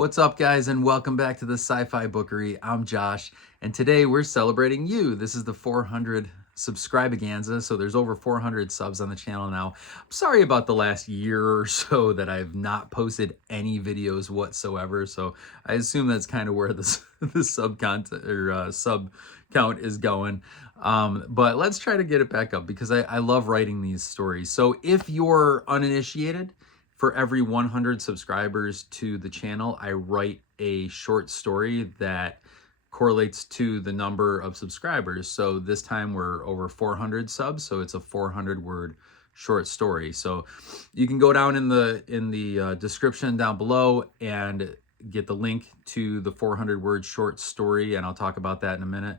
What's up, guys, and welcome back to the Sci Fi Bookery. I'm Josh, and today we're celebrating you. This is the 400 subscribaganza, so there's over 400 subs on the channel now. I'm sorry about the last year or so that I've not posted any videos whatsoever, so I assume that's kind of where the sub content or sub count is going. But let's try to get it back up because I love writing these stories. So if you're uninitiated, for every 100 subscribers to the channel, I write a short story that correlates to the number of subscribers. So this time we're over 400 subs, so it's a 400-word short story. So you can go down in the description down below and get the link to the 400-word short story, and I'll talk about that in a minute.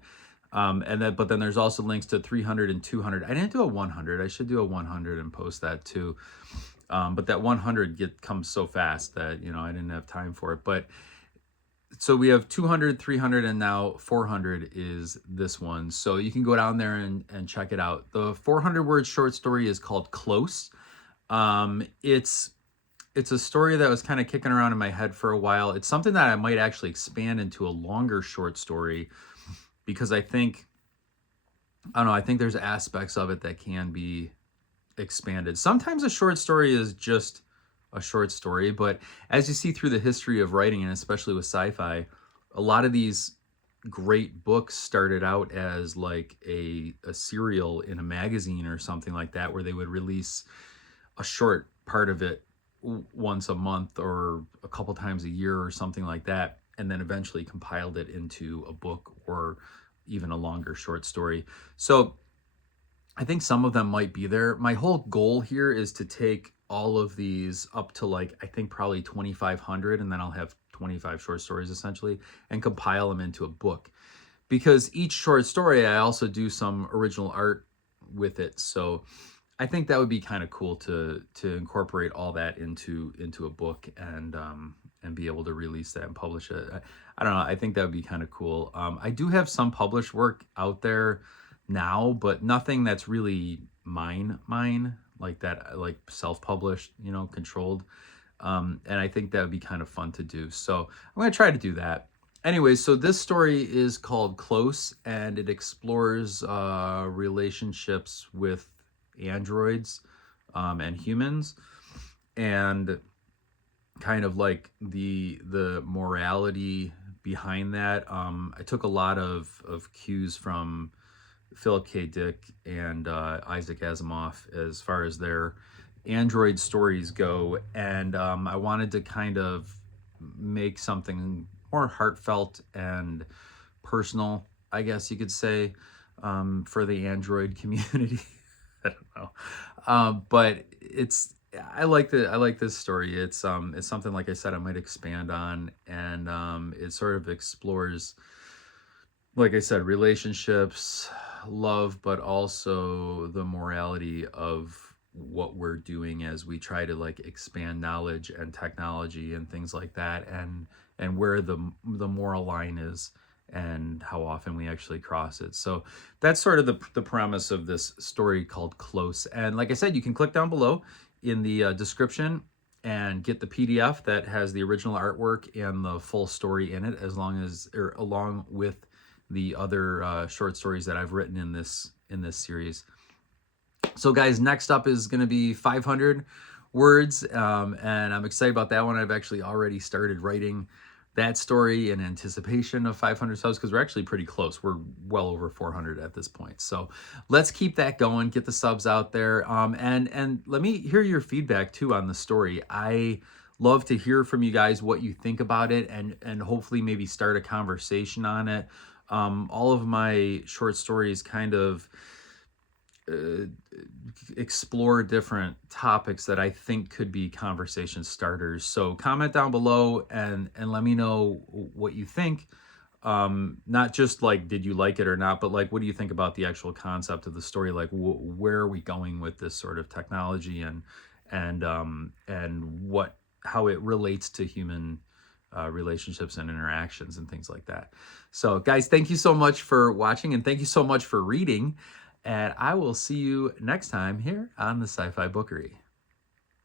But then there's also links to 300 and 200. I didn't do a 100. I should do a 100 and post that too. But that 100 comes so fast that, I didn't have time for it. But so we have 200, 300, and now 400 is this one. So you can go down there and check it out. The 400-word short story is called Close. It's a story that was kind of kicking around in my head for a while. It's something that I might actually expand into a longer short story because I think there's aspects of it that can be expanded. Sometimes a short story is just a short story, but as you see through the history of writing, and especially with sci-fi, a lot of these great books started out as like a serial in a magazine or something like that, where they would release a short part of it once a month or a couple times a year or something like that, and then eventually compiled it into a book or even a longer short story. So I think some of them might be there. My whole goal here is to take all of these up to I think probably 2,500, and then I'll have 25 short stories essentially and compile them into a book. Because each short story, I also do some original art with it. So I think that would be kind of cool to incorporate all that into a book and be able to release that and publish it. I don't know. I think that would be kind of cool. I do have some published work out there now, but nothing that's really mine like that, like self-published, controlled. And I think that would be kind of fun to do. So I'm going to try to do that. Anyway, so this story is called Close, and it explores relationships with androids and humans, and kind of like the morality behind that. I took a lot of cues from Philip K. Dick and Isaac Asimov as far as their android stories go, and I wanted to kind of make something more heartfelt and personal, I guess you could say, for the android community. I don't know, but I like this story. It's something, like I said, I might expand on, and it sort of explores, like I said, relationships, love, but also the morality of what we're doing as we try to expand knowledge and technology and things like that, and where the moral line is and how often we actually cross it. So that's sort of the premise of this story called Close. And like I said, you can click down below in the description and get the PDF that has the original artwork and the full story in it, along with the other short stories that I've written in this series. So guys, next up is going to be 500 words, and I'm excited about that one. I've actually already started writing that story in anticipation of 500 subs, because we're actually pretty close. We're well over 400 at this point. So let's keep that going, get the subs out there, and let me hear your feedback too on the story. I love to hear from you guys what you think about it, and hopefully maybe start a conversation on it. All of my short stories kind of explore different topics that I think could be conversation starters. So comment down below and let me know what you think. Not just did you like it or not, but what do you think about the actual concept of the story? Where are we going with this sort of technology, and how it relates to human relationships and interactions and things like that. So guys, thank you so much for watching, and thank you so much for reading, and I will see you next time here on the Sci Fi Bookery.